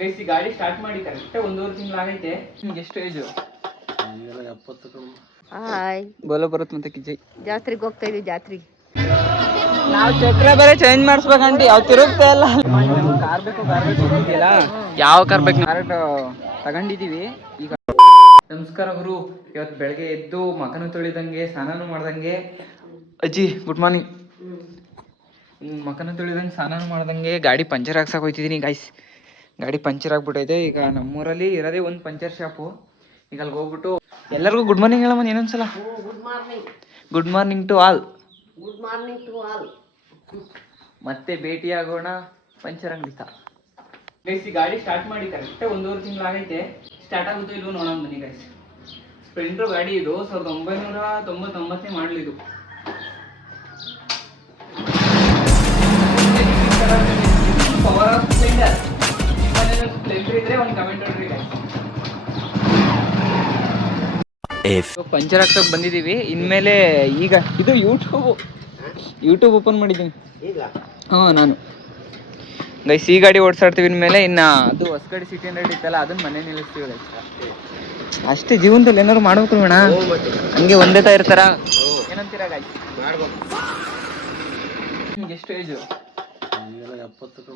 ಬೇಸಿ ಗಾಡಿ ಸ್ಟಾರ್ಟ್ ಮಾಡಿ ಕರೆಕ್ಟ್ 1.5 ತಿಂಗಳಾಗೈತೆ. ನಿಮ್ಗೆ ಎಷ್ಟು ಏಜು? 70. ಹಾಯ್ ಬೋಲೋ ಬರುತ್ತೆ ಮತ್ತೆ ಕಿಜೈ. ಜಾತ್ರೆಗೆ ಹೋಗ್ತಾ ಇದೀವಿ ಜಾತ್ರೆಗೆ. ನಾವು ಚಕ್ರ ಬೇರೆ ಚೇಂಜ್ ಮಾಡಿಸ್ಬೇಕಂತ ಯಾವ ತಿರುಗ್ತಾ ಇಲ್ಲ. ಕಾರ್ ಬೇಕು ಅಂತಿದೆಯಲ್ಲ, ಯಾವ ಕಾರ್ ಬೇಕು ಕಾರ್ ತಗೊಂಡಿದೀವಿ ಈಗ. ನಮಸ್ಕಾರ ಗುರು. ಇವತ್ತು ಬೆಳಗ್ಗೆ ಎದ್ದು ಮಕನು ತೊಳಿದಂಗೆ ಸ್ನಾನನೂ ಮಾಡ್ದಂಗೆ ಅಜ್ಜಿ ಗುಡ್ ಮಾರ್ನಿಂಗ್. ಮಕನು ತೊಳಿದಂಗೆ ಸ್ನಾನನೂ ಮಾಡ್ದಂಗೆ ಗಾಡಿ ಪಂಚರ್ ಹಾಕ್ಸಕ್ಕೆ ಹೋಗ್ತಿದ್ದೀನಿ ಗೈಸ್. ಗಾಡಿ ಪಂಚರ್ ಆಗ್ಬಿಟ್ಟೈತೆ. ಈಗ ನಮ್ಮೂರಲ್ಲಿ ಇರೋದೇ ಒಂದು ಪಂಚರ್ ಶಾಪು. ಈಗ ಅಲ್ಲಿಗೆ ಹೋಗ್ಬಿಟ್ಟು ಎಲ್ಲರಿಗೂ ಗುಡ್ ಮಾರ್ನಿಂಗ್ ಹೇಳಮ್ಮ ಇನ್ನೊಂದ್ಸಲ. Good morning. Good morning to all. Good morning to all. ಮತ್ತೆ ಭೇಟಿ ಆಗೋಣ ಪಂಚರ್ ಅಂಗಡಿತ. ಗೈಸ್ ಗಾಡಿ ಸ್ಟಾರ್ಟ್ ಮಾಡಿ ಕರೆಕ್ಟ್ 1.5 ತಿಂಗಳಾಗೈತೆ. ಸ್ಟಾರ್ಟ್ ಆಗುತ್ತೋ ಇಲ್ವೋ ನೋಡೋಣ ಬನ್ನಿ ಗೈಸ್. ಸ್ಪ್ಲೆಂಡರ್ ಗಾಡಿ ಇದು 1999 ಮಾಡಲಿದ್ದು. Power of Splendor. ಸ್ಪ್ಲೆಂಡರ್ ಇದ್ರೆ ಒಂದು ಕಮೆಂಟ್ ನೋಡ್ರಿ ಗೈಸ್. ಪಂಚರ್ ಹಾಕ್ಸೋಕೆ ಬಂದಿದ್ದೀವಿ. ಇನ್ಮೇಲೆ ಈಗ ಇದು ಯೂಟ್ಯೂಬ್ ಓಪನ್ ಮಾಡಿದ್ದೀನಿ ಹಾಂ ನಾನು ಗೈಸ್. ಈ ಗಾಡಿ ಓಡಿಸಾಡ್ತೀವಿ ಇನ್ಮೇಲೆ. ಇನ್ನು ಅದು ಹೊಸ ಗಾಡಿ ಸಿಟಿ 100 ಇತ್ತಲ್ಲ ಅದನ್ನ ಮನೆ ನಿಲ್ಲಿಸ್ತೀವಿ ಅಷ್ಟೇ. ಜೀವನದಲ್ಲಿ ಏನಾದ್ರು ಮಾಡ್ಬೇಕು ಬೇಡ, ಹಂಗೆ ಒಂದೇ ತಾ ಇರ್ತಾರ. ಏನಂತೀರಾ ಗಾಡಿ? ನಿಮ್ಗೆ ಎಷ್ಟು ಏಜು? 70.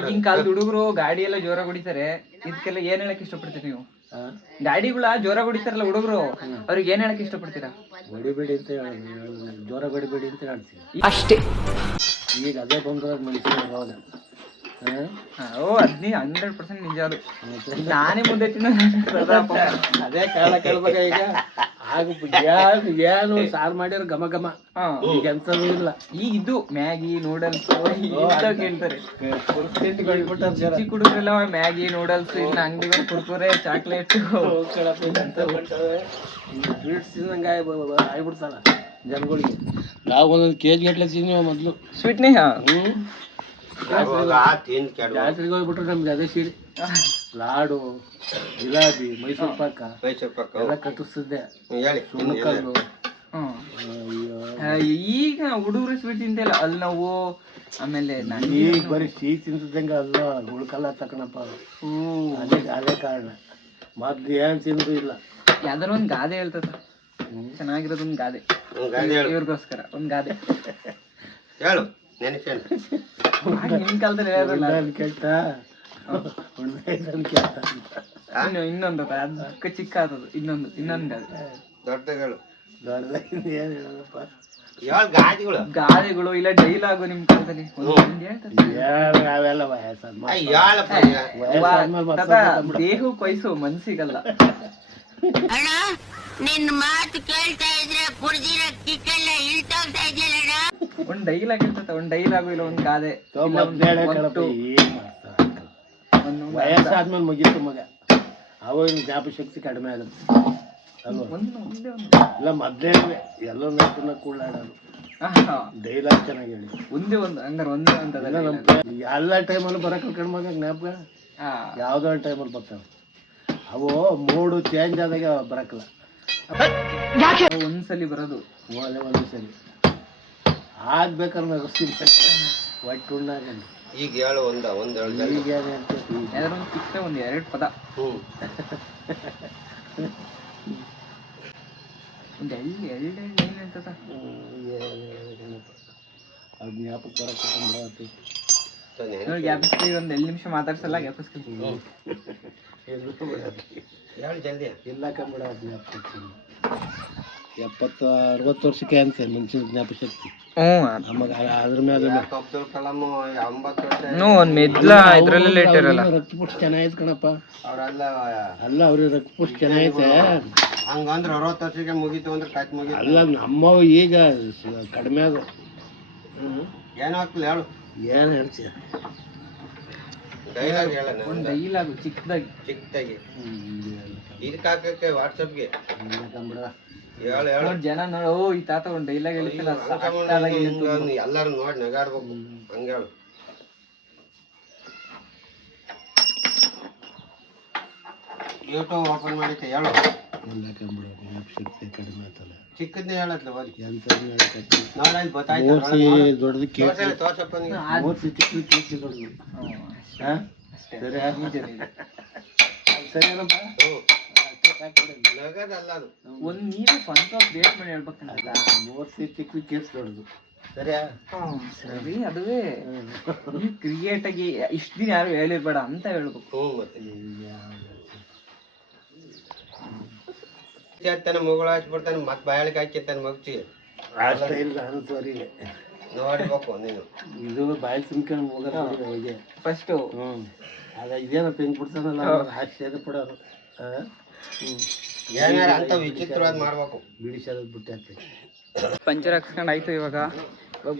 ಈಗಿನ ಕಾಲದ ಹುಡುಗರು ಗಾಡಿ ಎಲ್ಲ ಜೋರಾಗಿ ಹೊಡಿತಾರೆ. ಇದಕ್ಕೆಲ್ಲ ಏನ್ ಹೇಳಕ್ ಇಷ್ಟಪಡ್ತೀರಿ ನೀವು? ಗಾಡಿಗಳ ಜೋರಾಗಿ ಹೊಡಿತಾರಲ್ಲ ಹುಡುಗರು, ಅವ್ರಿಗೆ ಏನ್ ಹೇಳಕ್ ಇಷ್ಟಪಡ್ತೀರಾ? ಹೊಡಿಬೇಡಿ ಅಂತ ಜೋರ ಹೊಡಿಬೇಡಿ ಅಂತ ಹೇಳ್ತೀವಿ ಅಷ್ಟೇ. ಈಗ ಅದೇ ಬಂದ್ರೆ ಮನುಷ್ಯನ ಅವಾಗ. ಓ ಅದ್ನಿ 100% ನಿಜ. ಅದು ನಾನೇ ಮುದ್ದೆ ತಿನ್ನ ಅದೇ ಕಾರಣ ಕೇಳ್ಬೇಕ. ಈಗ ಆಗ ಏನು ಸಾರು ಮಾಡಿರ ಘಮ ಘಮ. ಈಗ ಎಂತದೂ ಇಲ್ಲ. ಈಗ ಇದು ಮ್ಯಾಗಿ ನೂಡಲ್ಸ್ ಕೇಳ್ತಾರೆ. ಚಿಕ್ಕ ಹುಡುಗರೆಲ್ಲ ಮ್ಯಾಗಿ ನೂಡಲ್ಸ್, ಇನ್ನು ಅಂಗಡಿಗಳು ಕುರ್ಕುರೆ ಚಾಕ್ಲೇಟ್ ಸ್ವೀಟ್ಸ್ ತಿನ್ನಂಗೆ ಆಗ್ಬಿಡ್ತಾರ ಜನಗಳಿಗೆ. ನಾವು ಒಂದೊಂದು KG ಗಟ್ಲೆ ತಿನ್ನಿವ ಮೊದಲು ಸ್ವೀಟ್ನೇ. ಜಾತ್ರೆಗೆ ಹೋಗ್ಬಿಟ್ರೆ ನಮ್ಗೆ ಅದೇ ಸೀರೆ, ಲಾಡು, ಜಿಲಾಬಿ, ಮೈಸೂರು ಪಾಕ ಎಲ್ಲ ಕಟ್ಟಿಸ್ತಿದ್ದೆ. ಸುಣ್ಣಕಲ್ಲು. ಈಗ ಹುಡುಗರು ಸ್ವೀಟ್ ತಿಂತಿಲ್ಲ. ಅಲ್ಲಿ ನಾವು ಆಮೇಲೆ ಈಗ ಬರೀ ಸಿಹಿ ತಿಂತಿದ್ದಂಗೆ ಅಲ್ಲ, ಉಳ್ಕಲ್ಲ ತಕಣಪ್ಪ. ಅದೇ ಕಾರಣ. ಮೊದ್ಲು ಏನ್ ತಿಂದು ಇಲ್ಲ. ಯಾವ್ದಾರ ಒಂದ್ ಗಾದೆ ಹೇಳ್ತದ ಚೆನ್ನಾಗಿರೋದು. ಒಂದ್ ಗಾದೆ ಇವ್ರಿಗೋಸ್ಕರ ಒಂದ್ ಗಾದೆ ಹೇಳು. ನಿಮ್ ಕಾಲದಲ್ಲಿ ಕೇಳ್ತಾ ಇನ್ನೊಂದು ಅದಕ್ಕೆ ಚಿಕ್ಕ ಆದದು. ಇನ್ನೊಂದು ಗಾದೆಗಳು ಇಲ್ಲ ಡೈಲಾಗು ನಿಮ್ ಕಾಲದಲ್ಲಿ ದೇಹಕ್ಕೆ ವಯಸ್ಸು ಮನ್ಸಿಗಲ್ಲ. ನಿನ್ನ ಮಾತು ಕೇಳ್ತಾ ಇದ್ರೆ ಕುಡ್ದಿರೋ ಕಿಕ್ಕೆಲ್ಲ ಇಳ್ತೋಗ್ತಾ ಇದೆಯಲ್ಲ. ಒಂದ್ ಡೈಲಾಗ್ ಇರ್ತದ, ಒಂದ್ ಡೈಲಾಗು ಇಲ್ಲ ಒಂದ್ ಗಾದೆ. ವಯಸ್ಸಾದ್ಮೇಲೆ ಮುಗೀತು ಮಗ, ಅವಾಗ ಜ್ಞಾಪಕ ಶಕ್ತಿ ಕಡಿಮೆ ಆಗುತ್ತೆ ಅಲ್ವಾ? ಇಲ್ಲ ಮೊದ್ಲೇ ಎಲ್ಲ ನೈಪುಣ್ಯ ಕೂಡಾಡೋದು. ಡೈಲಾಗ್ ಚೆನ್ನಾಗಿ ಹೇಳಿ. ಒಂದೇ ಅಂತ ಎಲ್ಲ ಟೈಮಲ್ಲಿ ಬರಕ್ಕೆ ಕಣ್ಮಗ ಜ್ಞಾಪಕ. ಯಾವ್ದೋ ಒಂದು ಟೈಮಲ್ಲಿ ಬರ್ತಾವೆ ಅವು. ಮೂಡು ಚೇಂಜ್ ಆದಾಗ ಬರಕ್ಕಲ್ಲ. ಒಂದ್ಸಲಿ ಬರೋದು ಒಂದ್ಸಲಿ ಆಗ್ಬೇಕಾದ್ರೆ ಒಟ್ಟು ಉಣ್ಣಾಗ. ಈಗ ಹೇಳು ಒಂದ್ ಚಿಕ್ಕ ಒಂದ್ 2 ಪದ. ಒಂದ್ ಎರಡು ಅಂತದ ಅದು ಜ್ಞಾಪಕ ಬರಕ್ಕೆ ಗ್ಯಾಪಿಸ್ತೀವಿ. ಒಂದ್ 2 ನಿಮಿಷ ಮಾತಾಡ್ಸಲ್ಲ ಗ್ಯಾಪಿಸ್ತೀವಿ. ಜಲ್ದಿ ಇಲ್ಲ ಕಂಬಿಡ. ಜ್ಞಾಪಕ 70-60 ವರ್ಷಕ್ಕೆ ಅಂತ ಮುಂಚಿನ ಜ್ಞಾಪಕ ಶಕ್ತಿ. ನಮಗ ಅದ್ರ ಮೇಲೆ ಅಬ್ದುಲ್ ಕಲಾಂ 80 ವರ್ಷ ಒಂದ್ ಮೆದ್ಲ ಇದ್ರಲ್ಲೇ ಲೇಟ್ ಇರಲ್ಲ. ರಕ್ತಪುಷ್ಟ ಚೆನ್ನಾಗೈತೆ ಕಣಪ್ಪ. ಅಲ್ಲ ಅವ್ರಿಗೆ ರಕ್ತಪುಷ್ಟ ಚೆನ್ನಾಗೈತೆ. ಹಂಗಂದ್ರೆ 60 ವರ್ಷಕ್ಕೆ ಮುಗೀತು ಅಂದ್ರೆ ಕಾಯ್ತು ಮುಗೀತು. ಅಲ್ಲ ನಮ್ಮವು ಈಗ ಕಡಿಮೆ ಅದು. ಏನು ಆಗ್ತಿಲ್ಲ ಹೇಳು. ಏನು ಹೇಳ್ತೀಯ? ಒಂದು ಡೈಲಾಗು ಚಿಕ್ಕದಾಗಿ ಇದಕ್ಕೆ ಹಾಕಕ್ಕೆ ವಾಟ್ಸಪ್ಗೆ ಜನ ನೋಡು. ಓ ಈ ತಾತ ಒಂದು ಡೈಲಾಗ್ ಹೇಳ್ತಿಲ್ಲ, ಎಲ್ಲರೂ ನೋಡಿ ನಗಾಡ್ಬೇಕು. ಹಂಗ ಹೇಳು. ಯೂಟ್ಯೂಬ್ ಓಪನ್ ಮಾಡಿತ್ತೆ ಹೇಳು. ಎಲ್ಲ ಕಂಬಿಡ ಶಕ್ತಿ ಕಡಿಮೆ ಆಯ್ತಲ್ಲ. ಚಿಕ್ಕದ್ನೇ ಹೇಳತ್ಲ ದೊಡ್ಡದು ಅಷ್ಟೇ. ಸರಿ ಸರಿನಪ್ಪ. ನಗದಲ್ಲ ಅದು. ಒಂದ್ ನೀರು ಸ್ವಂತ ಕ್ರಿಯೇಟ್ ಮಾಡಿ ಹೇಳ್ಬೇಕಂತ 30 ಚಿಕ್ಕ ಕೇಸ್ ದೊಡ್ಡದು. ಸರಿಯಾ? ಸರಿ, ಅದುವೇ ನೀವ್ ಕ್ರಿಯೇಟ್ ಆಗಿ ಇಷ್ಟ ದಿನ ಯಾರು ಹೇಳಿರ್ಬೇಡ ಅಂತ ಹೇಳ್ಬೇಕು. ಮತ್ತೆ ಮಗಳು ಹಾಕ್ಬಿಡ್ತಾನೆ, ಮತ್ತೆ ಬಾಯಳಿಗೆ ಹಾಕಿರ್ತಾನೆ ಮಗ್ಚಿ. ಅಷ್ಟ ಇಲ್ಲ ಅನ್ಸೋರಿಗೆ ನೋಡ್ಬೇಕು ನೀನು. ಇದು ಬಾಯಿ ಸುಮ್ಕೊಂಡು ಹೋಗೋದು ಫಸ್ಟ್. ಅದ ಇದೇನಪ್ಪ ಹಿಂಗ್ ಬಿಡ್ತಾನಲ್ಲ ಆಶ್ಚರ್ಯ ಪಡೋರು. ಏನಾರ ಅಂತ ವಿಚಿತ್ರವಾದ ಮಾಡ್ಬೇಕು. ಬಿಡಿಸೋದು ಬಿಟ್ಟೆ ಪಂಚರ್ ಹಾಕ್ಸ್ಕೊಂಡು ಆಯ್ತು. ಇವಾಗ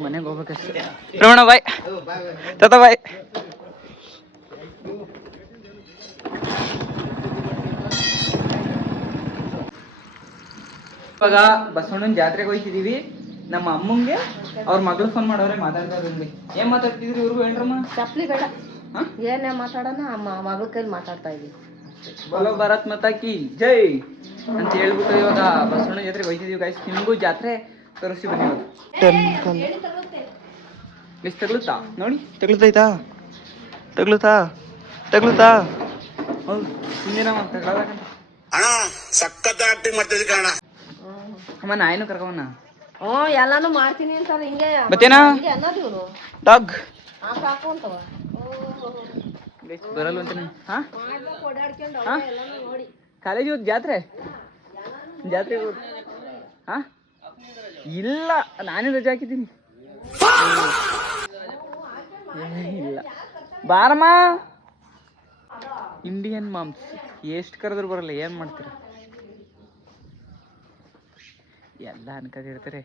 ಮನೆಗೆ ಹೋಗ್ಬೇಕಷ್ಟೇ. ಪ್ರವಣ ಬಾಯ್, ತಾತ ಬಾಯ್. ಇವಾಗ ಬಸವಣ್ಣನ ಜಾತ್ರೆಗೆ ಹೋಯ್ತಿದೀವಿ. ನಮ್ಮ ಅಮ್ಮಂಗೆ ಅವ್ರ ಮಗಳು ಫೋನ್ ಮಾಡೋರೆ, ಮಾತಾಡ್ತಾರೆ. ಏನ್ ಮಾತಾಡ್ತಿದ್ರಿ ಇವ್ರಿಗೂ ಏನ್ರಮ್ಮ? ಚಪ್ಲಿ ಬೇಡ, ಏನೇ ಮಾತಾಡೋಣ ಮಗಳ ಕೈಲಿ ಮಾತಾಡ್ತಾ ಇದೀವಿ. ಬಲೋ ಭಾರತ್ ಮಾತಾ ಕಿ ಜೈ ಅಂತ ಹೇಳ್ಬಿಟ್ಟು ಇವಾಗ ಬಸವಣ್ಣ ಜಾತ್ರೆಗೆ ಹೋಯ್ತಿದೀವಿ ಗೈಸ್. ನಿಮ್ಗೂ ಜಾತ್ರೆ ತೋರಿಸಿ ಬನ್ನಿ. ಎಷ್ಟು ತಗ್ಲುತ್ತಾ ನೋಡಿ, ತಗ್ಲುತ್ತೈತಾ ತಗ್ಲುತ್ತಾ ತಗ್ಲುತ್ತಾ? ಹೌದು, ಹಿಂದಿನ ತಗೊಳ್ಳೋದಕ್ಕಂತ ಅಮ್ಮ ನಾಯಿನೂ ಕರ್ಕೊಂಬನ್ನ. ಎಲ್ಲಾನು ಮಾಡ್ತೀನಿ ಅಂತ ಹಿಂಗೆ ಮತ್ತೇನಾ ಅನ್ನೋದು ಇವ್ರು ಡಾಗ್ ಹಾಕು ಅಂತವ ಬರಲ್ಲ ಅಂತಾನೆ. ಹಾ ಓಡಾಡ್ಕೊಂಡು ಎಲ್ಲಾನು ನೋಡಿ ಕಾಲೇಜ್ ಹೋದ್ ಜಾತ್ರೆ ಹಾ ಇಲ್ಲ, ನಾನೇ ರಜೆ ಹಾಕಿದ್ದೀನಿ. ಇಲ್ಲ ಬಾರಮ್ಮ. ಇಂಡಿಯನ್ ಮಾಮ್ಸ್ ಎಷ್ಟು ಕರೆದ್ರು ಬರಲ್ಲ, ಏನ್ ಮಾಡ್ತೀರ? ಎಲ್ಲ ಅನ್ಕೊಂಡಿರ್ತಾರೆ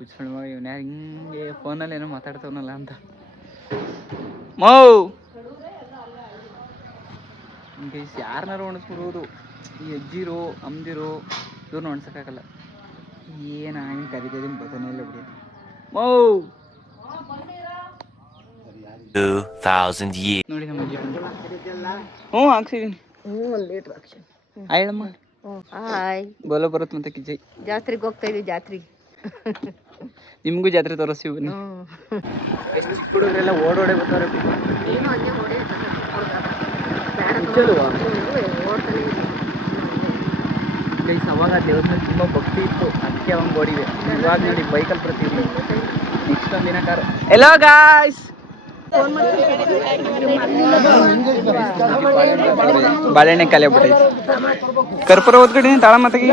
ಉಚ್ಕೊಂಡು ಇವನ ಹಿಂಗೆ ಫೋನಲ್ಲಿ ಏನೋ ಮಾತಾಡ್ತವನಲ್ಲ ಅಂತ. ಮೌ ಯಾರನ್ನಾರು ಒಣಸ್ಬಿಡ್ಬೋದು, ಈ ಅಜ್ಜಿರೋ ಅಮ್ದಿರೋ ಇವ್ರನ್ನ ಒಣಸಕ್ಕಾಗಲ್ಲ. ಏನು ಹಂಗೆ ಕರಿತಿದ್ದೀನಿ ಬರ್ತಾನೆ ಇಲ್ಲ ಬಿಡಿ. ಮೌ ನೋಡಿ ನಮ್ಮ ಅಜ್ಜಿ ಹ್ಞೂ ಹಾಕ್ಸಿದೀನಿ. 1 ಲೀಟರ್ ಹಾಕ್ಸಿ. ಆಯ್ಳಮ್ಮ ಹಾಯ್ ಬೋಲೋ ಬರುತ್ತೆ ಮತ್ತೆ ಕಿಜ್ಜೈ. ಜಾತ್ರೆಗೆ ಹೋಗ್ತಾ ಇದೀವಿ, ಜಾತ್ರೆಗೆ. ನಿಮಗೂ ಜಾತ್ರೆ ತೋರಿಸ್ತೀವಿ ಬನ್ನಿ. ಎಷ್ಟು ಚಿಕ್ಕ ಹುಡುಗರೆಲ್ಲ ಓಡೋಡೆ ಬರ್ತಾರೆ. ಗೈಸ್ ಅವಾಗ ದೇವಸ್ಥಾನ ತುಂಬ ಭಕ್ತಿ ಇತ್ತು, ಅದಕ್ಕೆ ಅವಾಗ ಓಡಿವೆ. ಇವಾಗ ನೋಡಿ ಬೈಕಲ್ಲಿ ಬರ್ತೀವಿ. ನೆಕ್ಸ್ಟ್ ಒಂದಿನ ಕಾರು. ಎಲ್ಲೋ ಗಾಯ್ಸ್, ಬಾಳೆಹಣ್ಣೆ ಖಾಲಿ ಆಗ್ಬಿಟ್ಟೈತಿ. ಕರ್ಪೂರ ಓದ್ಕೊಂಡಿದ್ದೀನಿ ತಾಳ ಮತ್ತಿಗೆ.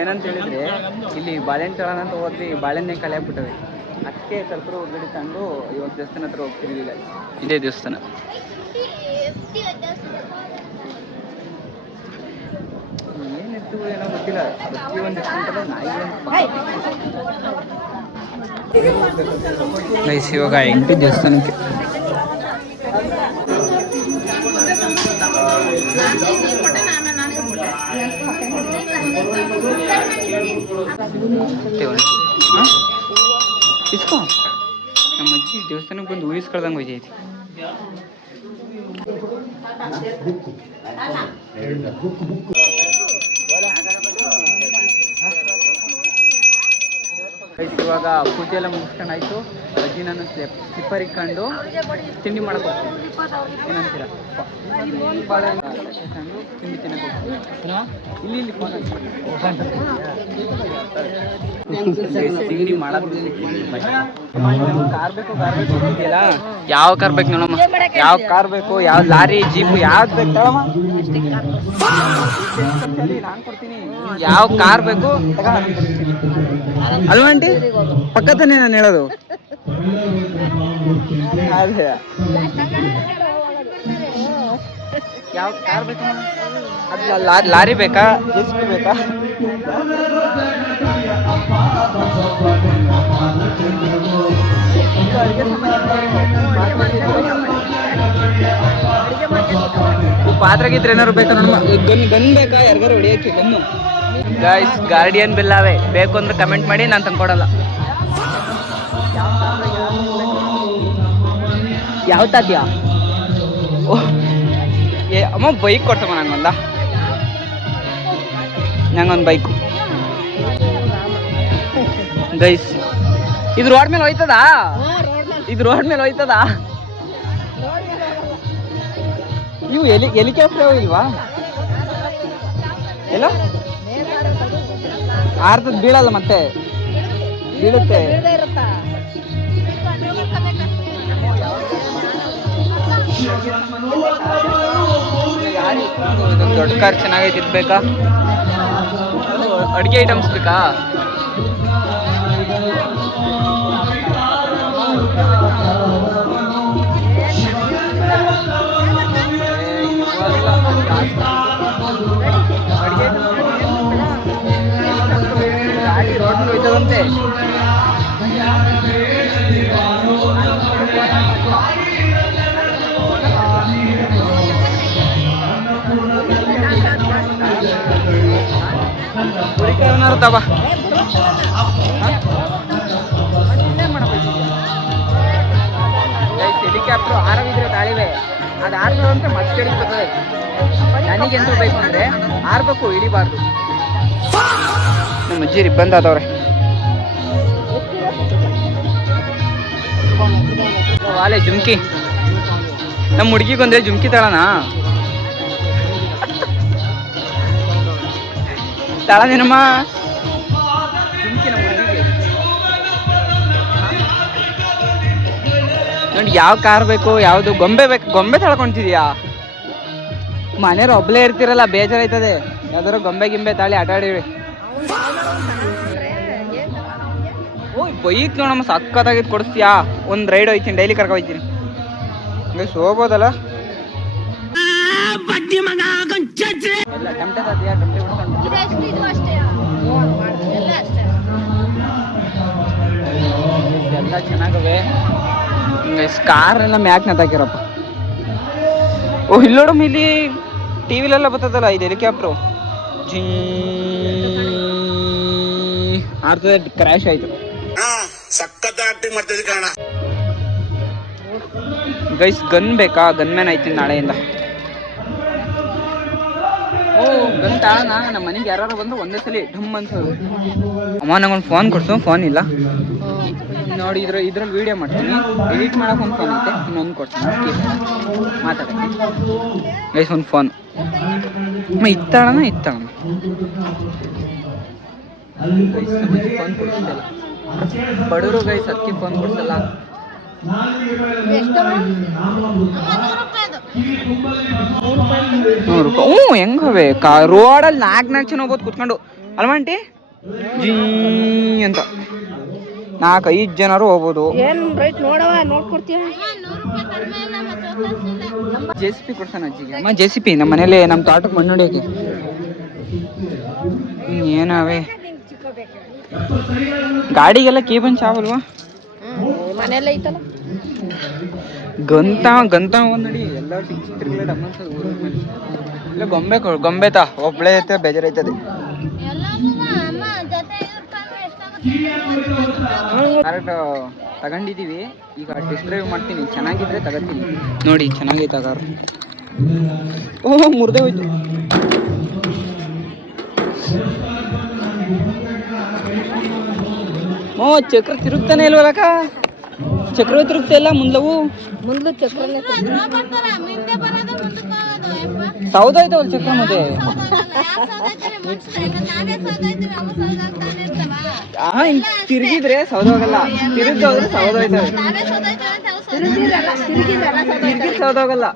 ಏನಂತ ಹೇಳಿದ್ರೆ ಇಲ್ಲಿ ಬಾಳೆಹಣ್ಣು ತಳನ ಅಂತ ಹೋದ್ವಿ, ಬಾಳೆಹಣ್ಣೆ ಖಾಲಿ ಆಗ್ಬಿಟ್ಟವೆ. ಅದಕ್ಕೆ ಕರ್ಪೂರ ಓದ್ಗಡಿ ತಂದು ಇವಾಗ ದೇವಸ್ಥಾನ ಹತ್ರ ಹೋಗ್ತಿರ್ಲಿಲ್ಲ. ಇದೇ ದೇವಸ್ಥಾನ. ಏನಿತ್ತು ಏನೋ ಗೊತ್ತಿಲ್ಲ. ಪ್ರತಿಯೊಂದು ಗೈಸ್ ಇವಾಗ ಎಂಟು ದೇವಸ್ಥಾನಕ್ಕೆ. ಇಸ್ಕೋ, ನಮ್ಮ ಅಜ್ಜಿ ದೇವಸ್ಥಾನಕ್ಕೆ ಬಂದು ಊಹಿಸ್ಕೊಳ್ದಂಗೆ ಹೋಯ್ತೈತಿ. ಇವಾಗ ಪೂಜೆ ಎಲ್ಲ ಮುಗಿಸ್ಕೊಂಡು ಆಯ್ತು. ಅಜ್ಜಿ ನಾನು ಸ್ಲಿಪ್ಪರ್ ಇಕ್ಕೊಂಡು ತಿಂಡಿ ಮಾಡಕ್ಕೆ ಹೋಗ್ತೀನಿ. ಏನಂತೀರ? ತಿಂಡಿ ತಿನ್ನಕ್ಕೆ ಹೋಗ್ತೀನಿ. ಇಲ್ಲಿ ಫೋನ್ ತಿಂಡಿ ಮಾಡೋದು. ಕಾರ್ ಬೇಕು ಅಂತಿದೆಯಲ್ಲ, ಯಾವ ಕಾರ್ ಬೇಕು ನೋಡಮ್ಮ? ಯಾವ ಕಾರ್ ಬೇಕು? ಯಾವ ಲಾರಿ ಜೀಪು ಯಾವ್ದು ಬೇಕು ತಗೊಳಮ್ಮ? ನಾನು ಕೊಡ್ತೀನಿ. ಯಾವ ಕಾರ್ ಬೇಕು ಅಲ್ವಾ ಆಂಟಿ? ಪಕ್ಕ ತಾನೇ ನಾನು ಹೇಳೋದು. ಅದೇ ಯಾವ ಕಾರ್ ಬೇಕು? ಅದು ಲಾರಿ ಬೇಕಾ, ಜೆಸಿಬಿ ಬೇಕಾ? ಪಾತ್ರಗಿದ್ರೆ ಏನಾರು ಬೇಕಾ? ನಮ್ಮ ಗನ್ ಬೇಕಾ? ಯಾರಿಗಾರು ಹೊಡಿಯಕ್ಕೆ ಗನ್ನು? ಗಾಯ್ಸ್ ಗಾರ್ಡಿಯನ್ ಬಿಲ್ಲಾವೆ ಬೇಕು ಅಂದ್ರೆ ಕಮೆಂಟ್ ಮಾಡಿ, ನಾನು ತಂದ್ಕೊಡಲ್ಲ. ಯಾವ ತಾತ್ಯ? ಅಮ್ಮ ಬೈಕ್ ಕೊಡ್ತಮ್ಮ ನಂಗೊಂದು ಬೈಕು. ಗೈಸ್ ಇದು ರೋಡ್ ಮೇಲೆ ಹೋಯ್ತದ, ಇದು ರೋಡ್ ಮೇಲೆ ಹೋಯ್ತದ. ನೀವು ಹೆಲಿಕಾಪ್ಟರ್ ಇಲ್ವಾ? ಎಲ್ಲ ಆರ್ತದ ಬೀಳಲ್ಲ, ಮತ್ತೆ ಬೀಳುತ್ತೆ. ದೊಡ್ಡ ಕಾರ್ ಚೆನ್ನಾಗೈತಿ. ಇದ್ಬೇಕಾ? ಅಡುಗೆ ಐಟಮ್ಸ್ ಬೇಕಾ? ಗಾಡಿ ರೋಡ್ ಹೋಯ್ತದಂತೆ. ತಬ ಹೆಲಿಕಾಪ್ಟರ್ ಆರವಿದ್ರೆ ತಾಳಿವೆ, ಅದು ಆರ್ಸೋದಂತೆ ಮತ್ತೆ ಹಿಡಿತದೆ. ನನಗೆಂತ ಬೇಕು ಅಂದ್ರೆ ಆರ್ಬೇಕು, ಹಿಡಿಬಾರ್ದು. ನಮ್ಮ ಅಜ್ಜಿ ರಿಬ್ಬಂದ್ ಆದವ್ರೆ. ವಾಲೆ ಜುಮ್ಕಿ, ನಮ್ಮ ಹುಡುಗಿಗೊಂದ್ರೆ ಜುಮ್ಕಿ ತಳನ ತಳನೇನಮ್ಮ ಜುಮ್ಕಿ ನಮ್ಮ ಹುಡುಗಿಗೆ. ನೋಡಿ ಯಾವ ಕಾರ್ ಬೇಕು, ಯಾವ್ದು ಗೊಂಬೆ ಬೇಕು. ಗೊಂಬೆ ತಳ್ಕೊಂತಿದ್ಯಾ? ಮನೆಯವ್ರು ಒಬ್ಳೇ ಇರ್ತಿರಲ್ಲ, ಬೇಜಾರಾಯ್ತದೆ. ಯಾವ್ದಾರು ಗೊಂಬೆ ಗಿಂಬೆ ತಾಳಿ ಆಟ ಆಡಿವಿ. ಓ ಬೈಕ್ ನೋಡಮ್ಮ, ಸಕ್ಕತ್ತಾಗಿದ್ದು ಕೊಡಿಸ್ತೀಯಾ? ಒಂದು ರೈಡ್ ಹೋಯ್ತೀನಿ, ಡೈಲಿ ಕರ್ಕೊ ಹೋಯ್ತೀನಿ. ಹಂಗೆ ಹೋಗ್ಬೋದಲ್ಲ? ಎಲ್ಲ ಟಮಟೆ ತಾತಿಯಾ? ಟಮಟೆ ಎಲ್ಲ ಚೆನ್ನಾಗವೆ. ಹಿಂಗೆ ಕಾರ್ ಎಲ್ಲ ಮ್ಯಾಕ್ ನತಾಕಿರಪ್ಪ. ಓ ಇಲ್ಲೋಡಮ್, ಇಲ್ಲಿ ಟಿವಿಲೆಲ್ಲ ಬರ್ತದಲ್ಲ ಇದು ಹೆಲಿಕಾಪ್ಟ್ರು. ಜೀ ಆಡ್ತದೆ, ಕ್ರ್ಯಾಶ್ ಆಯ್ತು. ಗೈಸ್ ಗನ್ ಬೇಕಾ? ಗನ್ ಮ್ಯಾನ್ ಐತಿ ನಾಳೆಯಿಂದ. ಓ ಗನ್ ತಾಳಣ. ನಮ್ಮ ಮನೆಗೆ ಯಾರು ಬಂದ್ರು ಒಂದೇ ಸಲ ಢಮ್ ಅನ್ಸೋದು. ಅಮ್ಮ ನಂಗೊಂದು ಫೋನ್ ಕೊಡ್ಸು. ಫೋನ್ ಇಲ್ಲ ನೋಡಿ, ಇದ್ರಲ್ಲಿ ವಿಡಿಯೋ ಮಾಡ್ತೀನಿ. ಎಡಿಟ್ ಮಾಡಕ್ಕೆ ಒಂದು ಫೋನ್ ಐತೆ, ಇನ್ನೊಂದು ಕೊಡ್ತೀನಿ ಮಾತಾಡಕ್ಕೆ. ಗೈಸ್ ಒಂದು ಫೋನ್ ಇತ್ತಾಳಣ ಫೋನ್ ಕೊಡಿಸ್ತಿಲ್ಲ ಬಡವರು. ಗೈಸ್ ಅದಕ್ಕೆ ಫೋನ್ ಕೊಡ್ಸಲ್ಲ. ₹100. ಹ್ಞೂ ಹೆಂಗವೆ ರೋಡಲ್ಲಿ ನಾಲ್ಕು ಜನ ಹೋಗ್ಬೋದು ಕುತ್ಕೊಂಡು ಅಲ್ವಂಟಿ ಜೀ ಅಂತ. 4-5 ಜನರು ಹೋಗ್ಬೋದು. JCP ಕೊಡ್ತಾನ ಅಜ್ಜಿಗೆ. ಅಮ್ಮ JCP ನಮ್ಮ ಮನೇಲಿ ನಮ್ಮ ತೋಟಕ್ಕೆ ಮಣ್ಣು ಹೊಡಿಯೋಕೆ. ಏನವೆ ಗಾಡಿಗೆಲ್ಲ ಕೇಬನ್ ಚಾವಲ್ವಾ? ಮನೆಯಲ್ಲ ಐತಲ್ಲ ಗಂತ ಒಂದ್ ನಡಿ ಎಲ್ಲ ಚಿತ್ರಗಳ ಇಲ್ಲ. ಗೊಂಬೆ ತಾ ಒಬ್ಳೆ ಐತೆ, ಬೇಜಾರೈತದೆ. ಕರೆಕ್ಟ್ ತಗೊಂಡಿದೀವಿ, ಈಗ ಟೆಸ್ಟ್ ಡ್ರೈವ್ ಮಾಡ್ತೀನಿ. ಚೆನ್ನಾಗಿದ್ರೆ ತಗೋತೀನಿ. ನೋಡಿ ಚೆನ್ನಾಗೈತೆ ಕಾರ್. ಓಹ್ ಮುರ್ದೆ ಹೋಯ್ತು. ಓ ಚಕ್ರ ತಿರುಗ್ತಾನೆ ಇಲ್ವಲ್ಲಕ್ಕ? ಚಕ್ರ ತಿರುಗ್ತಾ ಇಲ್ಲ ಮುಂದವು. ಸೌದಾಯ್ತವಲ್ಲ ಚಕ್ರ. ಮತ್ತೆ ಹಿಂಗ್ ತಿರುಗಿದ್ರೆ ಸೌದೋಗಲ್ಲ, ತಿರುಗ್ದೋದ್ರೆ ಸೌದೋಯ್ತವೆ. ತಿರುಗಿ ಸೌದೋಗಲ್ಲ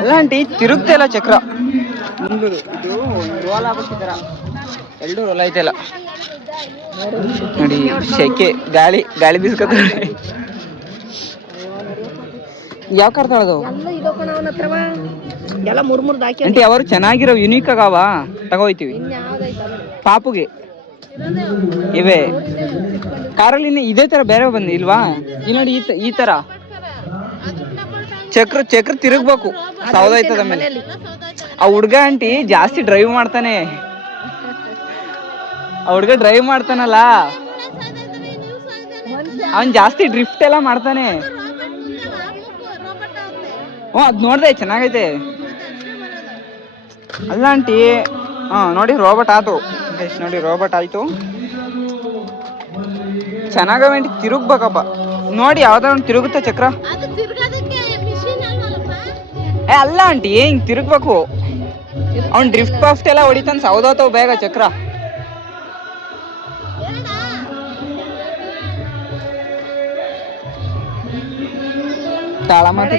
ಅಲ್ಲ ಆಂಟಿ, ತಿರುಗ್ತಾ ಇಲ್ಲ ಚಕ್ರ. ಮುಂದು ಇದು ರೋಲ್ ಆಗ್ಬಿಟ್ಟಿದಾರ, ಎರಡು ರೋಲ್ ಐತಲ್ಲ ನೋಡಿ. ಶೆಕೆ ಗಾಳಿ ಬೀಸ್ಕೊತಾರೆ. ಯಾವ ಕಾರ್ ತಗೊಳ್ಳೋದು? ಆಂಟಿ ಅವರು ಚೆನ್ನಾಗಿರೋ ಯುನೀಕ್ ಆಗವ ತಗೋಯ್ತೀವಿ. ಪಾಪುಗೆ ಇವೆ ಕಾರಲ್ಲಿ ಇದೇ ತರ ಬೇರೆ ಬಂದು ಇಲ್ವಾ? ಇಲ್ಲಿ ನೋಡಿ ಈ ತರ ಚಕ್ರ ತಿರುಗ್ಬೇಕು, ಸೌದಾಯ್ತದ ಮೇಲೆ. ಆ ಹುಡ್ಗ ಆಂಟಿ ಜಾಸ್ತಿ ಡ್ರೈವ್ ಮಾಡ್ತಾನೆ. ಆ ಹುಡ್ಗ ಡ್ರೈವ್ ಮಾಡ್ತಾನಲ್ಲ, ಅವನ್ ಜಾಸ್ತಿ ಡ್ರಿಫ್ಟ್ ಎಲ್ಲ ಮಾಡ್ತಾನೆ. ಅದ್ ನೋಡ್ದೆ ಚೆನ್ನಾಗೈತೆ ಅಲ್ಲ ಆಂಟಿ. ನೋಡಿ ರೋಬೋಟ್ ಆಯ್ತು ಗೈಸ್, ನೋಡಿ ರೋಬೋಟ್ ಆಯ್ತು. ಚೆನ್ನಾಗ ತಿರುಗ್ಬೇಕಪ್ಪ. ನೋಡಿ ಯಾವ್ದಾರ ಒಂದು ತಿರುಗುತ್ತೆ ಚಕ್ರ. ಅಲ್ಲ ಆಂಟಿ, ಹಿಂಗ್ ತಿರುಗ್ಬೇಕು. ಅವ್ನ್ ಡ್ರಿಫ್ಟ್ ಪಾಫ್ಟ್ ಎಲ್ಲ ಹೊಡಿತಾನ, ಸೌದೋತವ್ ಬೇಗ ಚಕ್ರ. ತಾಳಮಂದ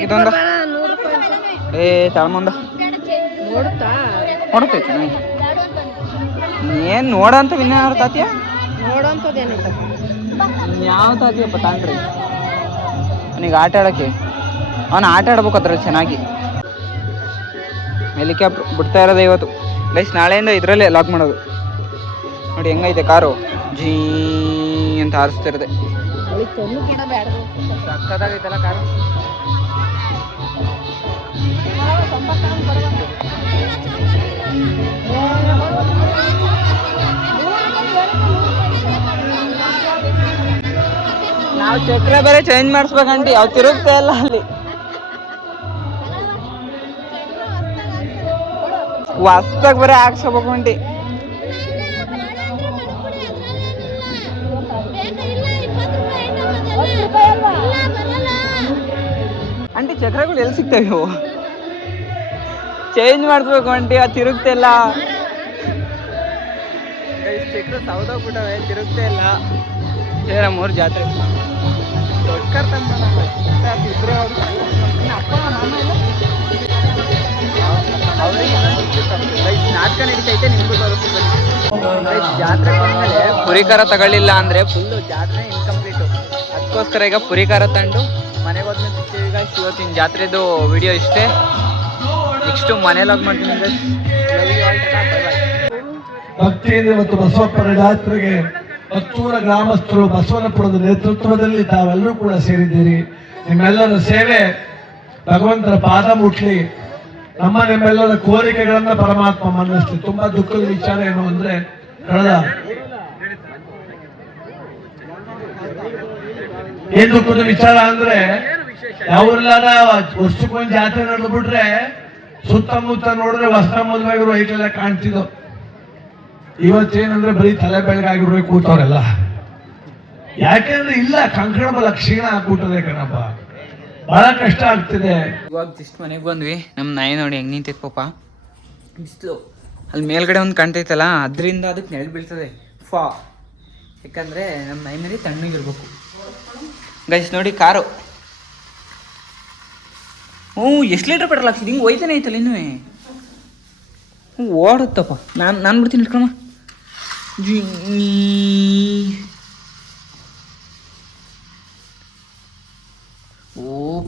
ತಾಳಮಂದ ನೋಡ್ತೈತಿ ಏನ್ ನೋಡಂತ ವಿನ್ನ ತಾತಿಯ ಯಾವ ತಾತಿಯಪ್ಪ ತಾಂಡ್ರಿ ಅವನಿಗೆ ಆಟ ಆಡಕ್ಕೆ. ಅವನು ಆಟ ಆಡ್ಬೇಕು ಅದ್ರಲ್ಲಿ ಚೆನ್ನಾಗಿ. ಹೆಲಿಕಾಪ್ಟರ್ ಬಿಡ್ತಾ ಇರೋದು ಇವತ್ತು ಗೈಸ್. ನಾಳೆಯಿಂದ ಇದರಲ್ಲೇ ಲಾಕ್ ಮಾಡೋದು. ನೋಡಿ ಹೆಂಗೈತೆ ಕಾರು, ಜೀ ಅಂತ ಹಾರಿಸ್ತಿರದೆ. ಸಕ್ಕತ್ತಾಗೈತಲ್ಲ ಕಾರು. ನಾವು ಚಕ್ರ ಬೇರೆ ಚೇಂಜ್ ಮಾಡಿಸ್ಬೇಕಂಟಿ, ಅವ್ ತಿರುಗ್ತಾ ಇಲ್ಲ ಅಲ್ಲಿ. ಹೊಸ್ದಾಗ ಬರೀ ಹಾಕ್ಸ್ಕೋಬೇಕು ಅಂಟಿ. ಅಂಟಿ ಚಕ್ರಗಳು ಎಲ್ಲಿ ಸಿಗ್ತವೆ ಇವು? ಚೇಂಜ್ ಮಾಡಿಸ್ಬೇಕು ಅಂಟಿ, ಅದು ತಿರುಗ್ತಾ ಇಲ್ಲ. ಚಕ್ರ ಸೌದೋಗ್ಬಿಟ್ಟವೆ, ತಿರುಗ್ತಾ ಇಲ್ಲ. ನಮ್ಮೂರು ಜಾತ್ರೆ ದೊಡ್ಡ ಕಾರ್ ತಂದ್ಬಿಡೋಣ. ನಾಟಕ ನಡೀತೈತೆ, ನಿಮ್ಗೂ ತೋರಿಸ್ತೀನಿ. ಜಾತ್ರೆ ಬಂದ್ಮೇಲೆ ಪುರಿಕಾರ ತಗೊಳ್ಳಿಲ್ಲ ಅಂದ್ರೆ ಫುಲ್ಲು ಜಾತ್ರೆ ಇನ್ಕಂಪ್ಲೀಟು. ಅದಕ್ಕೋಸ್ಕರ ಈಗ ಪುರಿಕಾರ ತಂದು ಮನೆಗೆ ಹೋದ್ಮೇಲೆ ಸಿಗ್ತೀವಿ. ಈಗ ಇವತ್ತಿನ ಜಾತ್ರೆದು ವಿಡಿಯೋ ಇಷ್ಟೇ. ನೆಕ್ಸ್ಟು ಮನೇಲಿ ಹೋಗಿ ಮಾಡ್ತೀನಿ. ಭಕ್ತಿಯಿಂದ ಮತ್ತು ಬಸವಪ್ಪನ ಜಾತ್ರೆಗೆ ಹತ್ತೂರ ಗ್ರಾಮಸ್ಥರು ಬಸವನಪುರದ ನೇತೃತ್ವದಲ್ಲಿ ತಾವೆಲ್ಲರೂ ಕೂಡ ಸೇರಿದ್ದೀರಿ. ನಿಮ್ಮೆಲ್ಲರ ಸೇವೆ ಭಗವಂತನ ಪಾದ ಮುಟ್ಲಿ. ನಿಮ್ಮೆಲ್ಲರ ಕೋರಿಕೆಗಳನ್ನ ಪರಮಾತ್ಮ ಮನ್ನಿಸ್ಲಿ. ತುಂಬಾ ದುಃಖದ ವಿಚಾರ ಏನು ಅಂದ್ರೆ, ಏನ್ ದುಃಖದ ವಿಚಾರ ಅಂದ್ರೆ, ಯಾವ್ರೆಲ್ಲಾರ ವರ್ಷಕ್ಕೊಂದು ಜಾತ್ರೆ ನಡೆದು ಬಿಟ್ರೆ ಸುತ್ತಮುತ್ತ ನೋಡಿದ್ರೆ ವಸ್ತ್ರ ಮದುವೆಗಿರೋ ಐಟೆಲ್ಲ ಕಾಣ್ತಿದ್ದು. ಇವತ್ತೇನಂದ್ರೆ ಬರೀ ತಲೆ ಬೆಳಗಾಗಿರೋ ಕೂತವ್ರೆಲ್ಲ. ಯಾಕೆಂದ್ರೆ ಇಲ್ಲ, ಕಂಕಣ ಬಲ ಕ್ಷೀಣ ಆಗ್ಬಿಟ್ಟದೆ ಕಣಪ್ಪ, ಬಹಳ ಕಷ್ಟ ಆಗ್ತಿದೆ. ಇವಾಗ ಜಸ್ಟ್ ಮನೆಗೆ ಬಂದ್ವಿ. ನಮ್ಮ ನಾಯಿ ನೋಡಿ ಹೆಂಗ್ ನಿಂತೈತೆ ಪಾಪ. ಬಿಸಿಲು ಅಲ್ಲಿ ಮೇಲ್ಗಡೆ ಒಂದು ಕಾಣ್ತೈತಲ್ಲ, ಅದರಿಂದ ಅದಕ್ಕೆ ನೆರಳು ಬೀಳ್ತದೆ ಫಾ. ಯಾಕಂದರೆ ನಮ್ಮ ನಾಯಿ ಮೇಲೆ ತಣ್ಣಗಿರ್ಬೇಕು. ಗೈಸ್ ನೋಡಿ ಕಾರು. ಎಷ್ಟು ಲೀಟ್ರ್ ಪೆಟ್ರೋಲ್ ಹಾಕ್ಸಿದ್ದು? ಹಿಂಗೆ ಒಯ್ತಾನೆ ಐತಲ್ಲ ಇನ್ನೂ. ಓಡುತ್ತಪ್ಪ. ನಾನು ಬಿಡ್ತೀನಿ ಇಟ್ಕೊಳಮ್ಮ.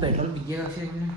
ಪೆಟ್ರೋಲ್ ಬಿಗಿಯಾಗಿ ಹಾಕ್ಸಿದ್ದೀನಿ.